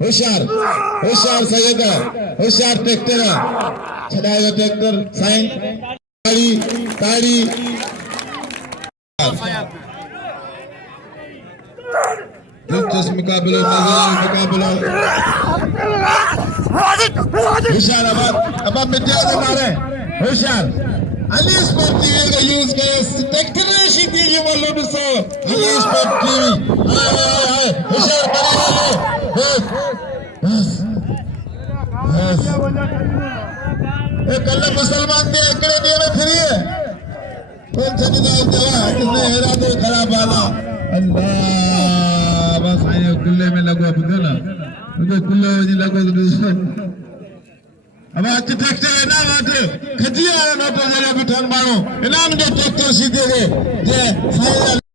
होशियार होशियार सैयद होशियार ट्रैक्टर चलाएगा ट्रैक्टर साइन ताड़ी ताड़ी दिलचस्प मुकाबला मुकाबला होशियार अब मिट्टी से मारे होशियार Ali Sport TV का यूज करे ट्रैक्टर शीती जी वालों ने सो Ali Sport TV होशियार बस कल मुसलमान के एकड़े दिए में फ्री है कौन छड़ी दाल देवा किसने हेरा दे खराब वाला अल्लाह बस आए कुल्ले में लगो बुझो ना मुझे कुल्ले में लगो तो अब आज ट्रैक्टर है ना आज खजिया ना तो जगह बिठान मारो इनाम जो ट्रैक्टर सीधे गए जे